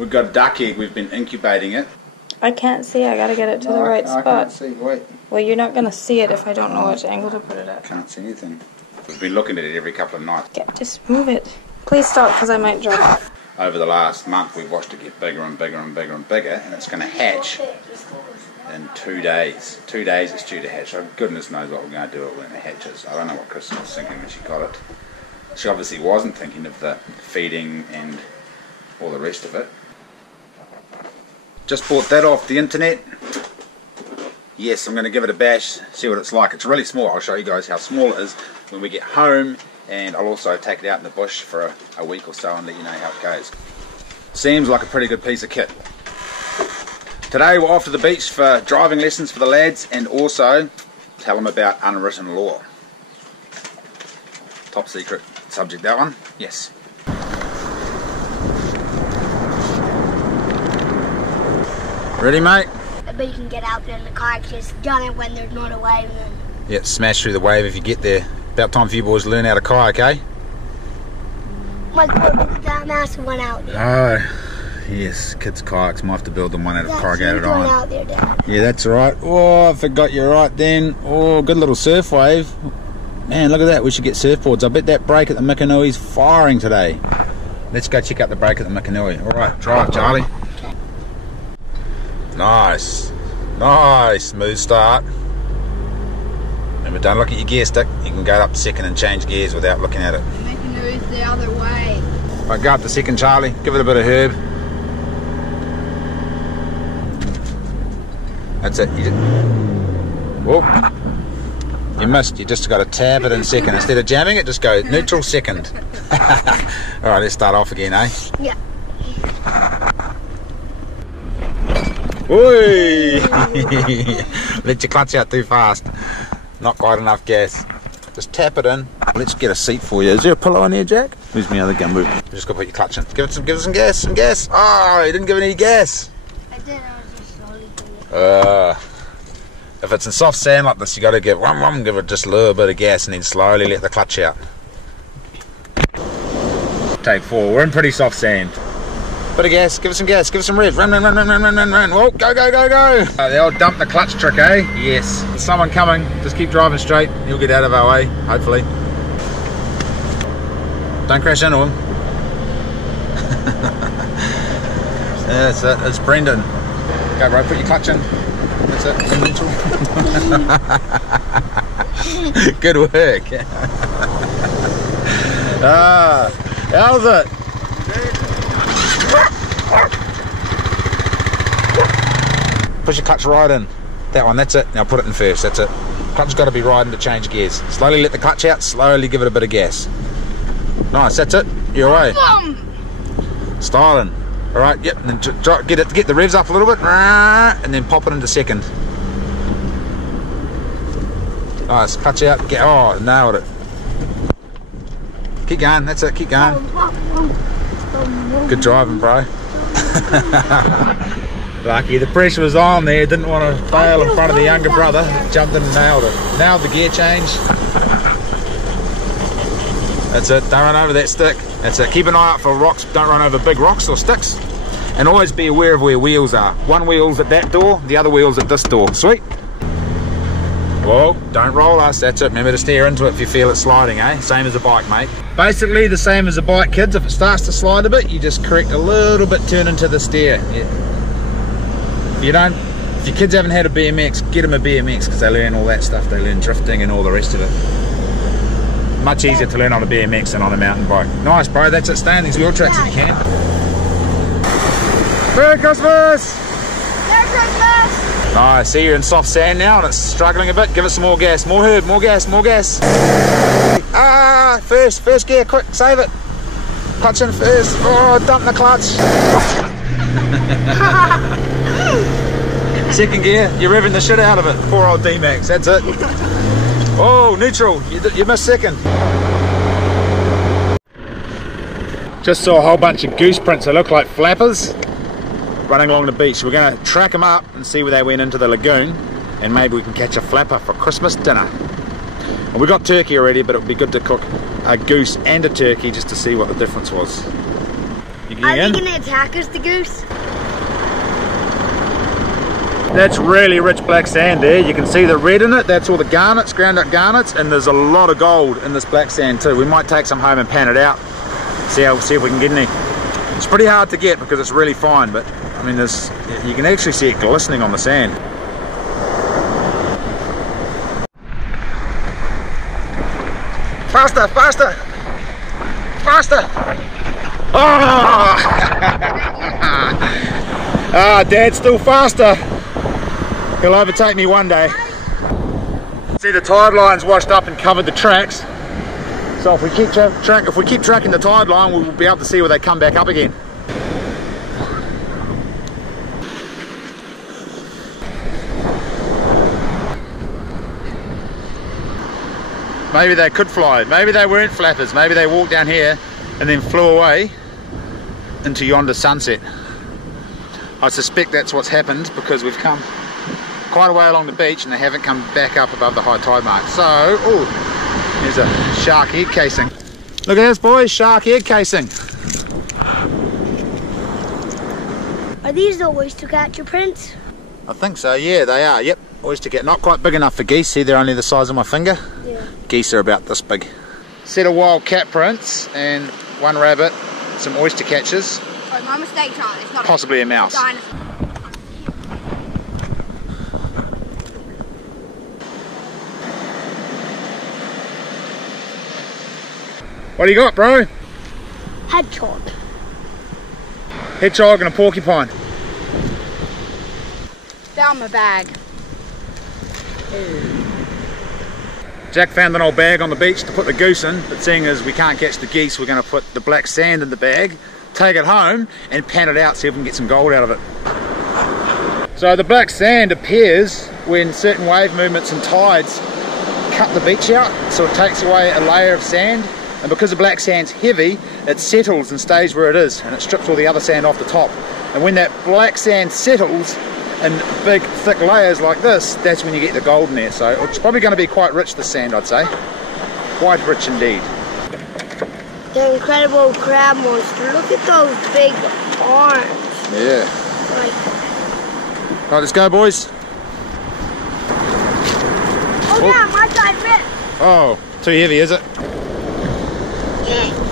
We've got a duck egg, we've been incubating it. I can't see, I gotta get it to the right spot. I can't see, wait. Well, you're not gonna see it if I don't know which angle to put it at. Can't see anything. We've been looking at it every couple of nights. Yeah, just move it. Please stop, because I might drop off. Over the last month, we've watched it get bigger and bigger and bigger and bigger, and it's going to hatch in 2 days. 2 days it's due to hatch. So goodness knows what we're going to do when it hatches. I don't know what Kristen was thinking when she got it. She obviously wasn't thinking of the feeding and all the rest of it. Just bought that off the internet. Yes, I'm going to give it a bash, see what it's like. It's really small. I'll show you guys how small it is when we get home, and I'll also take it out in the bush for a week or so and let you know how it goes. Seems like a pretty good piece of kit. Today we're off to the beach for driving lessons for the lads, and also tell them about unwritten law. Top secret subject, that one. Yes. Ready, mate? But you can get out there in the car, just gun it when there's not a wave. And then... Yeah, smash through the wave if you get there. About time for you boys to learn how to kayak, okay? Like, look, that massive one out there. Oh, yes, kids' kayaks. Might have to build them one out of corrugated iron. Out there, Dad. Yeah, that's right. Oh, I forgot you're right then. Oh, good little surf wave. Man, look at that. We should get surfboards. I bet that break at the Mikanui's firing today. Let's go check out the break at the Mikanui. Alright, drive, Charlie. Nice. Nice. Smooth start. Remember, don't look at your gear stick. You can go up second and change gears without looking at it. The Mikanui the other way. Right, go up to second, Charlie. Give it a bit of herb. That's it. You whoa. You missed. You just got to tap it in second. Instead of jamming it, just go neutral second. Alright, let's start off again, eh? Yeah. Oi! Let your clutch out too fast. Not quite enough gas. Just tap it in. Let's get a seat for you. Is there a pillow in there, Jack? Where's my other gumboot? You just got to put your clutch in. Give it some gas, Oh, you didn't give it any gas. I did, I was just slowly doing it. If it's in soft sand like this, you got to give it just a little bit of gas and then slowly let the clutch out. Take 4. We're in pretty soft sand. Bit of gas, give it some gas, give it some rev. Run. Whoa, go. The old dump the clutch trick, eh? Yes. There's someone coming. Just keep driving straight. He'll get out of our way, hopefully. Don't crash into him. That's it. It's Brendan. Go, bro. Put your clutch in. That's it. Good work. How's it? Push your clutch right in. That one, that's it. Now put it in first, that's it. Clutch's got to be riding to change gears. Slowly let the clutch out, slowly give it a bit of gas. Nice, that's it. You're away. Styling. Alright, yep, and then get the revs up a little bit, and then pop it into second. Nice, clutch out, oh, nailed it. Keep going, that's it, keep going. Good driving, bro. Lucky, the pressure was on there, didn't want to fail in front of the younger brother. Jumped in and nailed it. Nailed the gear change. That's it, don't run over that stick. That's it, keep an eye out for rocks, don't run over big rocks or sticks. And always be aware of where wheels are. One wheel's at that door, the other wheel's at this door. Sweet. Whoa, don't roll us, that's it. Remember to steer into it if you feel it sliding, eh? Same as a bike, mate. Basically the same as a bike, kids. If it starts to slide a bit, you just correct a little bit, turn into the steer. Yeah. If your kids haven't had a BMX, get them a BMX, because they learn all that stuff. They learn drifting and all the rest of it. Much easier to learn on a BMX than on a mountain bike. Nice, bro, that's it. Stay on these wheel tracks if you can. Merry Christmas! Merry Christmas! Nice, see you're in soft sand now and it's struggling a bit. Give it some more gas, more herb, more gas. First gear, quick, save it. Clutch in first. Oh, dump the clutch. Second gear, you're revving the shit out of it. Poor old D-Max, that's it. Oh, neutral, you missed second. Just saw a whole bunch of goose prints that look like flappers running along the beach. We're going to track them up and see where they went into the lagoon, and maybe we can catch a flapper for Christmas dinner. And we got turkey already, but it would be good to cook a goose and a turkey just to see what the difference was. You Are they going to attack us, the goose? That's really rich black sand there. You can see the red in it. That's all the garnets, ground up garnets, and there's a lot of gold in this black sand too. We might take some home and pan it out. See if we can get any. It's pretty hard to get because it's really fine, but I mean, you can actually see it glistening on the sand. Faster, faster, faster! Oh! Ah, Dad's still faster. He'll overtake me one day. See, the tide line's washed up and covered the tracks. So if we keep tracking the tide line, we'll be able to see where they come back up again. Maybe they could fly. Maybe they weren't flappers. Maybe they walked down here and then flew away into yonder sunset. I suspect that's what's happened because we've come quite a way along the beach and they haven't come back up above the high tide mark. So, oh, there's a shark egg casing. Look at this, boys, shark egg casing. Are these the oyster catcher prints? I think so, yeah, they are, yep. Oyster catcher, not quite big enough for geese. See, they're only the size of my finger. Yeah. Geese are about this big. Set of wild cat prints and one rabbit, some oyster catchers. Oh, my mistake, Charlie. It's not possibly a mouse. Dinosaur. What do you got, bro? Hedgehog. Hedgehog and a porcupine. Found my bag. Jack found an old bag on the beach to put the goose in, but seeing as we can't catch the geese, we're going to put the black sand in the bag, take it home and pan it out, see if we can get some gold out of it. So the black sand appears when certain wave movements and tides cut the beach out, so it takes away a layer of sand, and because the black sand's heavy, it settles and stays where it is, and it strips all the other sand off the top. And when that black sand settles in big thick layers like this, that's when you get the gold in there. So it's probably going to be quite rich, this sand, I'd say. Quite rich indeed. The incredible crab monster. Look at those big arms. Yeah. Like... Right, let's go, boys. Oh yeah, my side ripped. Oh, too heavy, is it? Yeah.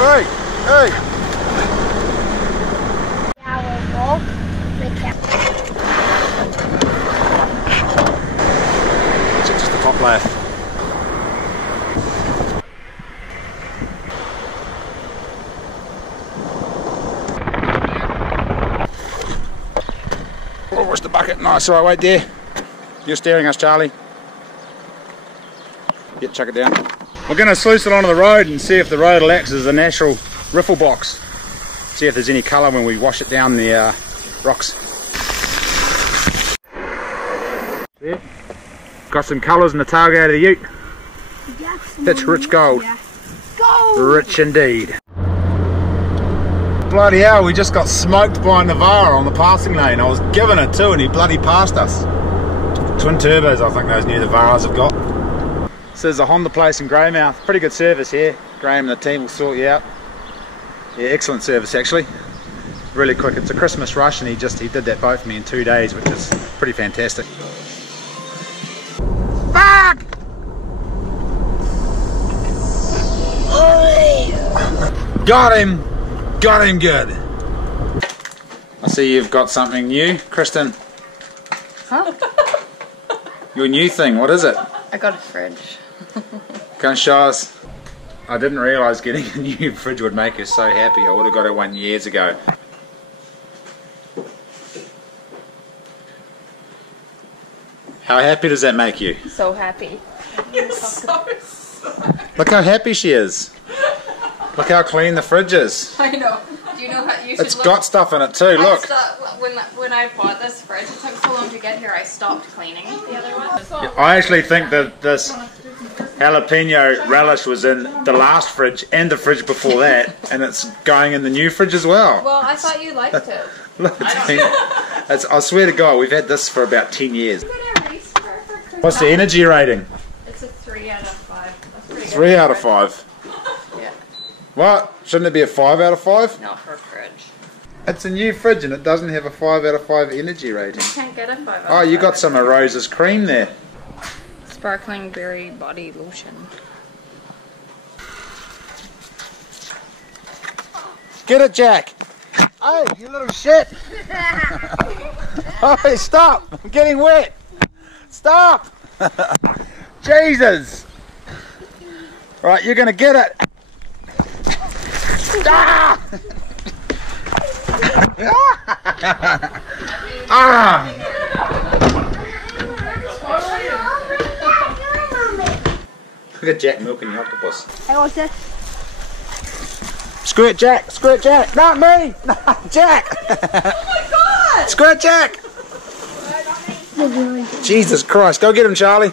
Hey, hey. Just the top layer. Oh, where's the bucket? Nice, all right, wait there. You're steering us, Charlie. Yeah, chuck it down. We're going to sluice it onto the road and see if the road will act as a natural riffle box. See if there's any colour when we wash it down the rocks. Yeah. Got some colours in the tailgate of the ute. That's rich gold. Gold! Rich indeed. Bloody hell, we just got smoked by Navarra on the passing lane. I was giving it to and he bloody passed us. Twin turbos, I think those new Navaras have got. So there's a Honda place in Greymouth. Pretty good service here. Graham and the team will sort you out. Yeah, excellent service actually. Really quick. It's a Christmas rush and he did that boat for me in 2 days, which is pretty fantastic. Fuck! Got him! Got him good! I see you've got something new, Kristen. Huh? Your new thing, what is it? I got a fridge. Go and show us. I didn't realise getting a new fridge would make us so happy. I would have got it 1 years ago. How happy does that make you? So happy. You're so Look how happy she is. Look how clean the fridge is. I know. Do you know how you should It's got stuff in it too, look. When I bought this fridge, it took so long to get here, I stopped cleaning the other one. I actually think that this jalapeno relish was in the last fridge and the fridge before that, and it's going in the new fridge as well. Well, I thought you liked it. Look, I swear to God, we've had this for about 10 years. What's the energy rating? It's a 3 out of 5. That's pretty good 3 out of for a 5. fridge. Yeah. What? Shouldn't it be a 5 out of 5? Not for a fridge. It's a new fridge and it doesn't have a 5 out of 5 energy rating. You can't get a 5 out of 5. Oh, you got some of Rose's cream there. Sparkling berry body lotion. Get it, Jack. Hey, you little shit. Hey, stop. I'm getting wet. Stop. Jesus. Right, you're going to get it. Ah! Ah! Look at Jack milking the octopus. Hey, what's this? Screw it, Jack! Screw it, Jack! Not me! Jack! Oh my god! Screw it, Jack! Jesus Christ! Go get him, Charlie.